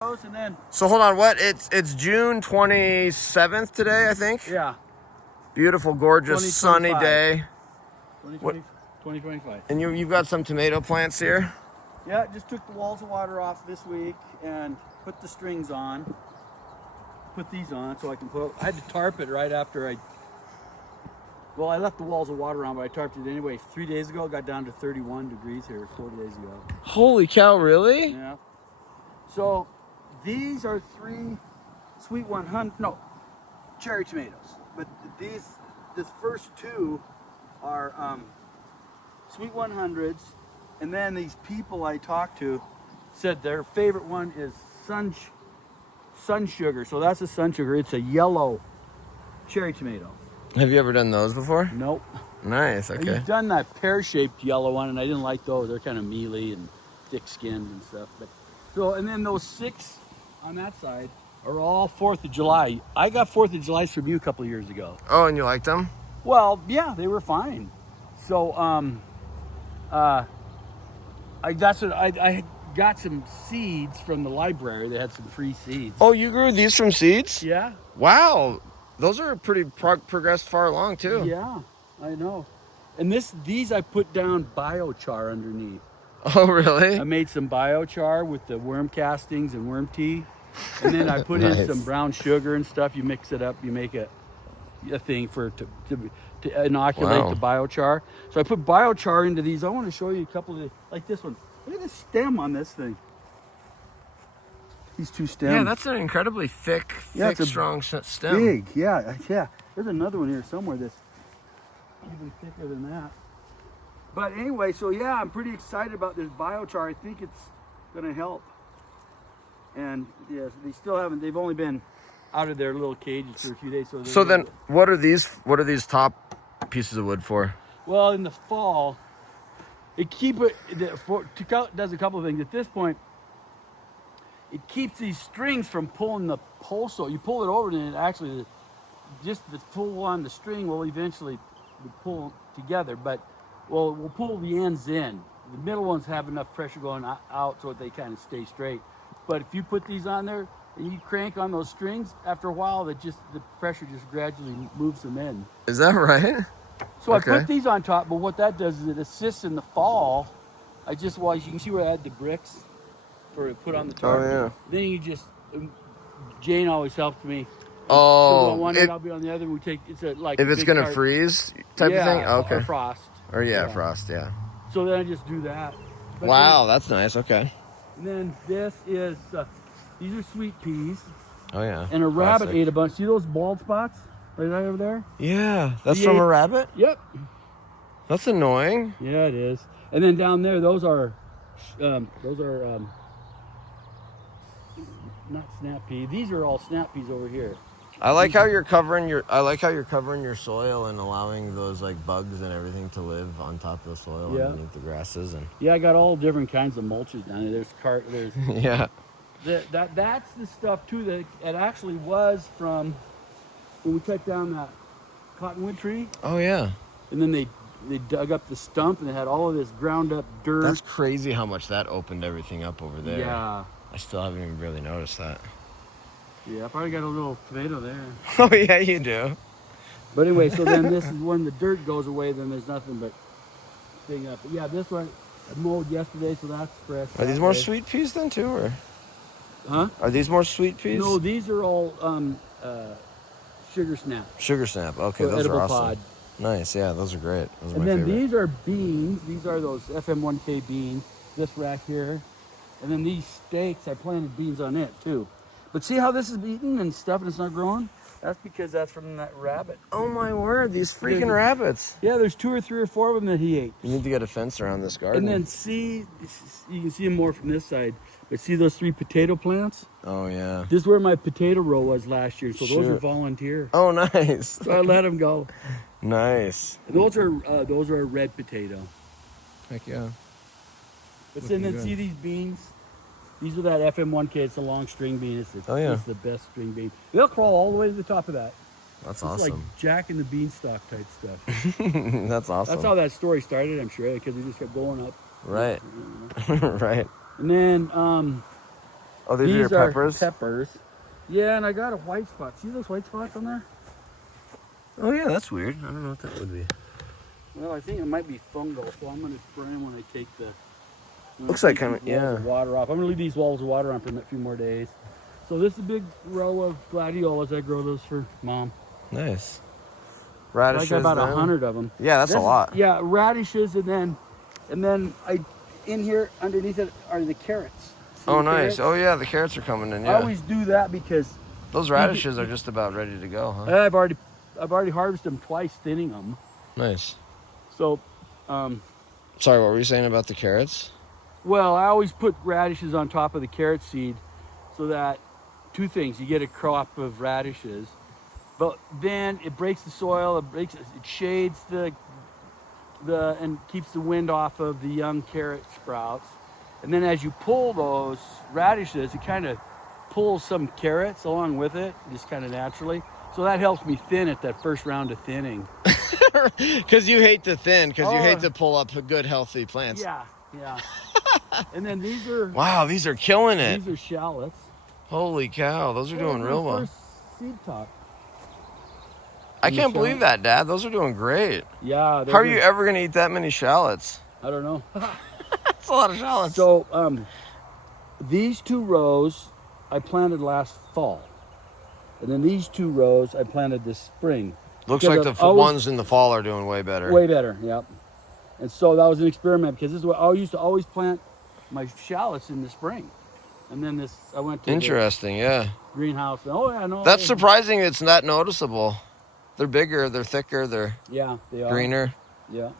And then So hold on, what? It's June 27th today, I think. yeah, Beautiful, gorgeous, sunny day. 2025. And you've got some tomato plants here. Yeah, just took the walls of water off this week and put the strings on. Put these on so I can put. I had to tarp it right after I left the walls of water on, but I tarped it anyway. 3 days ago, it got down to 31 degrees here. 4 days ago. Holy cow! Really? Yeah. So these are 3 sweet 100. No, cherry tomatoes. But this first 2 are sweet 100s, and then these people I talked to said their favorite one is sun sugar. So that's a sun sugar. It's a yellow cherry tomato. Have you ever done those before? Nope. Nice. Okay. You've done that pear-shaped yellow one, and I didn't like those. They're kind of mealy and thick-skinned and stuff. But so, and then those 6 on that side are all 4th of July. I got 4th of July from you a couple of years ago. Oh, and you liked them? Well, yeah, they were fine. So, I got some seeds from the library. They had some free seeds. Oh, you grew these from seeds? Yeah. Wow, those are pretty progressed far along too. Yeah, I know. And these I put down biochar underneath. Oh, really? I made some biochar with the worm castings and worm tea, and then I put Nice. in some brown sugar and stuff. You mix it up. You make a thing to inoculate Wow. the biochar. So I put biochar into these. I want to show you a couple of like this one. Look at the stem on this thing. These 2 stems. Yeah, that's an incredibly thick, it's a strong stem. big. Yeah. There's another one here somewhere that's even thicker than that. But anyway, so yeah, I'm pretty excited about this biochar. I think it's gonna help. And yes, they've only been out of their little cages for a few days. So then, what are these top pieces of wood for? Well, in the fall, does a couple of things. At this point, it keeps these strings from pulling the pole. So you pull it over, and it actually, just the pull on the string will eventually pull together. But we'll pull the ends in. The middle ones have enough pressure going out so that they kind of stay straight. But if you put these on there and you crank on those strings, after a while, the pressure just gradually moves them in. Is that right? So Okay. I put these on top, but what that does is it assists in the fall. You can see where I had the bricks to put on the tarp. Oh, yeah. Then Jane always helps me. Oh, She'll go on one end, I'll be on the other. We take if it's gonna freeze type of thing. Okay. Or frost. Or frost. Yeah. So then I just do that. But Wow, that's nice. Okay. And then this is these are sweet peas. Oh yeah. And a rabbit Classic. ate a bunch. See those bald spots right over there? Yeah, that's He from ate- a rabbit. Yep. That's annoying. Yeah, it is. And then down there, those are not snap pea. These are all snap peas over here. I like how you're covering your soil and allowing those like bugs and everything to live on top of the soil Yeah. underneath the grasses and. Yeah, I got all different kinds of mulches down there. There's Yeah. that's the stuff too that it actually was from when we cut down that cottonwood tree, Oh yeah. and then they dug up the stump and they had all of this ground up dirt. That's crazy how much that opened everything up over there. Yeah. I still haven't even really noticed that. Yeah, I probably got a little tomato there. Oh yeah, you do. But anyway, so then this is when the dirt goes away, then there's nothing but thing up. But yeah, this one I mowed yesterday, so that's fresh. Are these more sweet peas then too, or? Huh? Are these more sweet peas? No, these are all sugar snap. Sugar snap. Okay, So those edible are awesome. pod. Nice. Yeah, those are great. Those are And my then favorite. these are beans. These are those FM1K beans. This rack here. And then these stakes, I planted beans on it too. But see how this is eaten and stuff and it's not growing? That's because that's from that rabbit. Oh my word, these freaking Yeah. rabbits. Yeah, there's 2 or 3 or 4 of them that he ate. You need to get a fence around this garden. And then you can see them more from this side. But see those 3 potato plants? Oh yeah. This is where my potato row was last year. So those are Shoot. volunteer. Oh nice. So I let them go. Nice. Those are a red potato. Heck yeah. But Looking then good. see these beans? These are that FM1K. It's a long string bean. It's the best string bean. They'll crawl all the way to the top of that. That's It's awesome. like Jack and the Beanstalk type stuff. That's awesome. That's how that story started, I'm sure, because it just kept going up. Right. Right. And then Oh, these are your peppers? Peppers. Yeah, and I got a white spot. See those white spots on there? Oh, yeah, that's weird. I don't know what that would be. Well, I think it might be fungal, so I'm going to spray them when I take the... Looks like kind of, yeah. Water off. I'm going to leave these walls of water on for a few more days. So this is a big row of gladiolas. I grow those for Mom. Nice. Radishes. I got about 100 of them. Yeah, that's a lot. Yeah, radishes, and then I in here underneath it are the carrots. See Oh, the nice. carrots? Oh, yeah, the carrots are coming in. Yeah. I always do that because those radishes are just about ready to go, huh? I've already harvested them twice, thinning them. Nice. So, sorry, what were you saying about the carrots? well, I always put radishes on top of the carrot seed, so that two things: you get a crop of radishes, but then it breaks the soil, it shades the and keeps the wind off of the young carrot sprouts. And then as you pull those radishes, it kind of pulls some carrots along with it, just kind of naturally. So that helps me thin it that first round of thinning. Because you hate to thin, because you hate to pull up good, healthy plants. Yeah. And then these are... Wow, these are killing it. These are shallots. Holy cow, those are doing real well. First seed top. I can't believe that, Dad. Those are doing great. Yeah. How are you ever going to eat that many shallots? I don't know. That's a lot of shallots. So, these two rows I planted last fall. And then these two rows I planted this spring. Looks like the ones in the fall are doing way better. Way better, yep. And so that was an experiment, because this is what I used to always plant my shallots in the spring. And then I went to interesting, yeah. greenhouse. And, oh, yeah, no. That's surprising it's not noticeable. They're bigger, they're thicker, they're they are. greener. Yeah.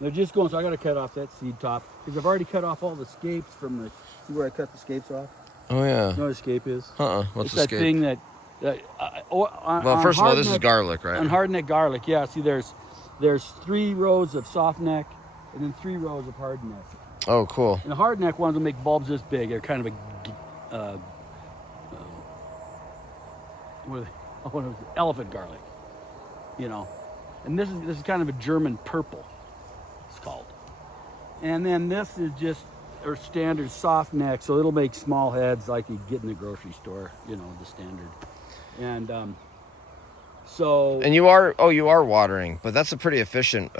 They're just going, so I got to cut off that seed top, because I've already cut off all the scapes from the, see where I cut the scapes off? Oh, yeah. You know what a scape is? What's it's the that scape? Thing that well, first of all, this is garlic, right? On hardneck garlic, yeah. See, there's 3 rows of soft neck, and then 3 rows of hardneck. Oh, cool. And the hardneck ones will make bulbs this big. They're kind of a what is it? Elephant garlic, you know. And this is kind of a German purple, it's called. And then this is just a standard soft neck, so it'll make small heads like you get in the grocery store, you know, the standard. And so. And you are watering, but that's a pretty efficient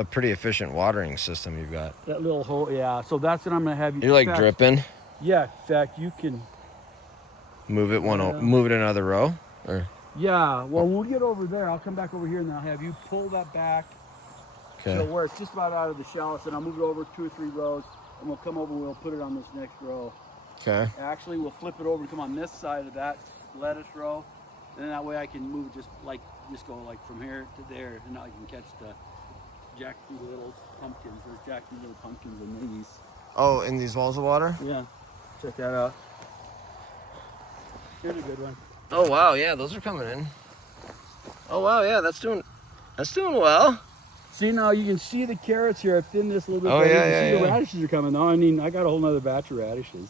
watering system you've got. That little hole, yeah. So that's what I'm gonna have you. You're like dripping. Yeah, in fact, you can move it move it another row, or. Yeah, well, we'll get over there. I'll come back over here, and then I'll have you pull that back. Okay. So where it's just about out of the shallots, and I'll move it over 2 or 3 rows, and we'll come over and we'll put it on this next row. Okay. Actually, we'll flip it over and come on this side of that lettuce row, and then that way I can move it just go like from here to there, and now I can catch the Jack Doolittle pumpkins. There's Jack Doolittle pumpkins in these. Oh, in these walls of water? Yeah. Check that out. Here's a good one. Oh wow, yeah, those are coming in. Oh wow, yeah, that's doing well. See, now you can see the carrots here. I've thinned this a little bit. Oh, you yeah, can yeah, see yeah. the radishes are coming now. I mean, I got a whole nother batch of radishes.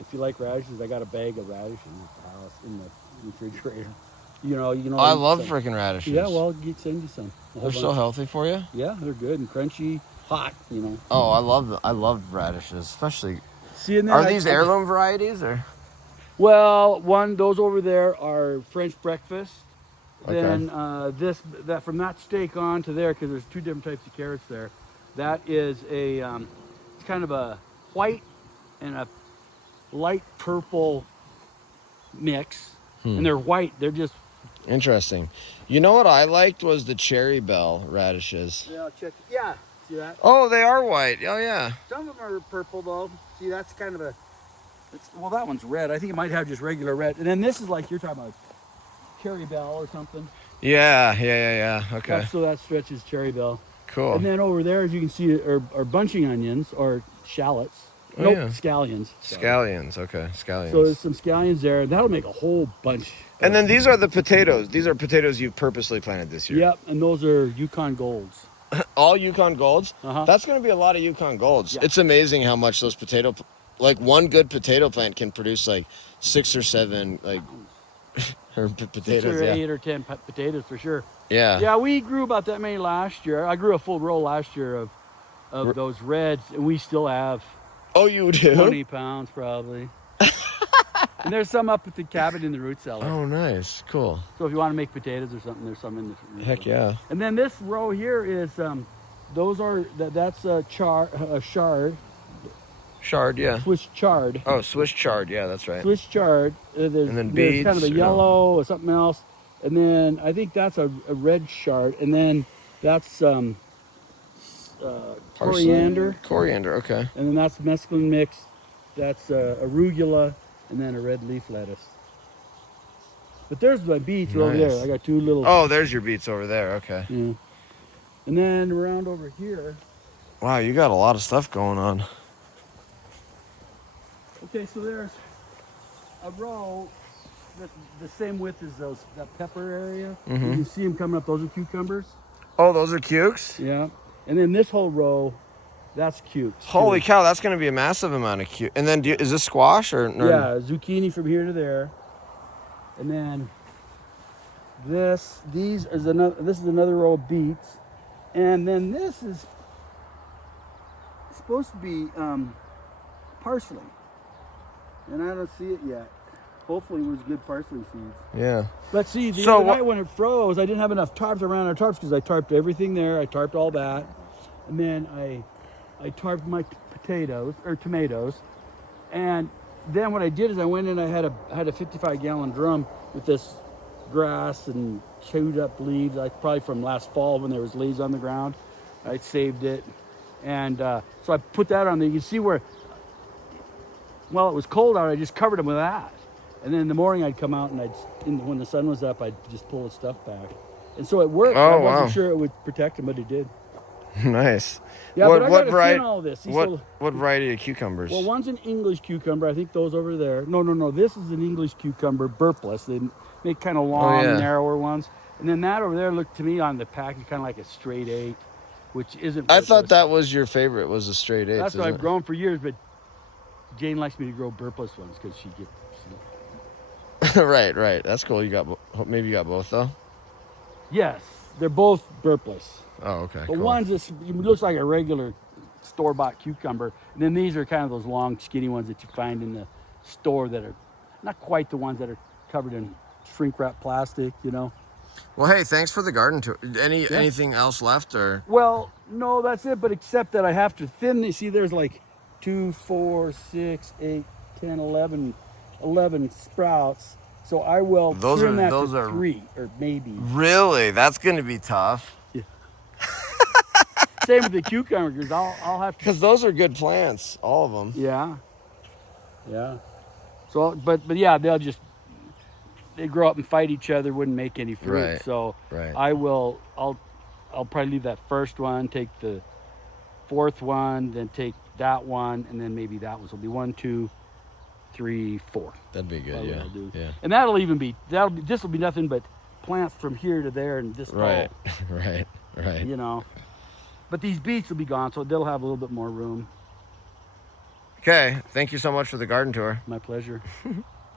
If you like radishes, I got a bag of radishes at the house in the refrigerator. You know, you can. I love freaking radishes. Yeah, well, I'll send you some. They're so healthy for you. Yeah, they're good and crunchy, hot. You know. Oh, I love radishes, especially. See, and then are these heirloom varieties or? Well, those over there are French breakfast. Okay. Then that from that stake on to there, because there's 2 different types of carrots there. That is it's kind of a white and a light purple mix, and they're white. They're just interesting. You know what I liked was the cherry bell radishes. Yeah, check. Yeah, see that? Oh, they are white. Oh yeah. Some of them are purple though. See, that's kind of well, that one's red. I think it might have just regular red. And then this is like you're talking about cherry bell or something. Yeah. Okay. So that stretches cherry bell. Cool. And then over there, as you can see, are bunching onions or shallots. Oh, nope, yeah. scallions. Scallions. Okay, scallions. So there's some scallions there. That'll make a whole bunch. And then these are the potatoes. These are potatoes you've purposely planted this year. Yep, and those are Yukon Golds. All Yukon Golds? Uh-huh. That's going to be a lot of Yukon Golds. Yeah. It's amazing how much those like one good potato plant can produce like 6 or 7 like potatoes. 6 or yeah. 8 or 10 potatoes for sure. Yeah. Yeah, we grew about that many last year. I grew a full row last year of those reds, and we still have. Oh, you do? 20 pounds probably. And there's some up at the cabin in the root cellar. Oh, nice. Cool. So if you want to make potatoes or something, there's some in the root Heck cellar. yeah. And then this row here is, that's a shard. Shard, yeah. Swiss chard. Oh, Swiss chard. Yeah, that's right. Swiss chard. And then There's beads, kind of a or no? yellow or something else. And then I think that's a red chard. And then that's Parsley? coriander. Coriander, okay. And then that's mesclun mix. That's arugula. And then a red leaf lettuce. But there's my beets over Nice. there. I got two little. Oh, there's your beets over there. Okay. Yeah. And then around over here. Wow, you got a lot of stuff going on. Okay, so there's a row that's the same width as that pepper area. Mhm. You can see them coming up. Those are cucumbers. Oh, those are cukes? Yeah. And then this whole row, that's cukes. Holy too. cow, that's going to be a massive amount of cuke. And then is this squash or? Yeah, zucchini from here to there. And then this is another row of beets. And then this is supposed to be parsley. And I don't see it yet. Hopefully it was good parsley seeds. Yeah. But see, the So other night when it froze, I didn't have enough tarps around our tarps because I tarped everything there. I tarped all that. And then I tarped my tomatoes. And then what I did is I went in, I had a 55-gallon drum with this grass and chewed up leaves, like probably from last fall when there was leaves on the ground. I saved it. And so I put that on there. You can see where, well, it was cold out, I just covered them with that. And then in the morning I'd come out and when the sun was up, I'd just pull the stuff back. And so it worked. Oh, I wasn't wow. sure it would protect them, but it did. Nice. Yeah, what but I what gotta variety? thin all this. See, What so- what variety of cucumbers? Well, one's an English cucumber. I think those over there. No. This is an English cucumber, burpless. They make kind of long, yeah. narrower ones. And then that over there looked to me on the package kind of like a straight 8, which isn't. I thought burpless. that was your favorite. Was a straight 8. That's what I've grown for years. But Jane likes me to grow burpless ones because she gets. right. That's cool. You got maybe you got both though. Yes, they're both burpless. Oh, okay. But cool. one's it looks like a regular store-bought cucumber, and then these are kind of those long, skinny ones that you find in the store that are not quite the ones that are covered in shrink-wrap plastic, you know. Well, hey, thanks for the garden tour. Anything else left or? Well, no, that's it. But except that I have to thin these. See, there's like 2, 4, 6, 8, 10, 11 sprouts. So I will trim that to 3 or maybe. Really? That's going to be tough. Same with the cucumbers. I'll have to. Because those are good plants, all of them. Yeah. So, but yeah, they grow up and fight each other. Wouldn't make any fruit. Right. So Right. I'll probably leave that first one, take the fourth one, then take that one, and then maybe that one. So it'll be 1, 2, 3, 4. That'd be good. Probably Yeah. what I'll do. Yeah. And this will be nothing but plants from here to there and this Right. tall, Right. you know. But these beets will be gone, so they'll have a little bit more room. Okay. Thank you so much for the garden tour. My pleasure.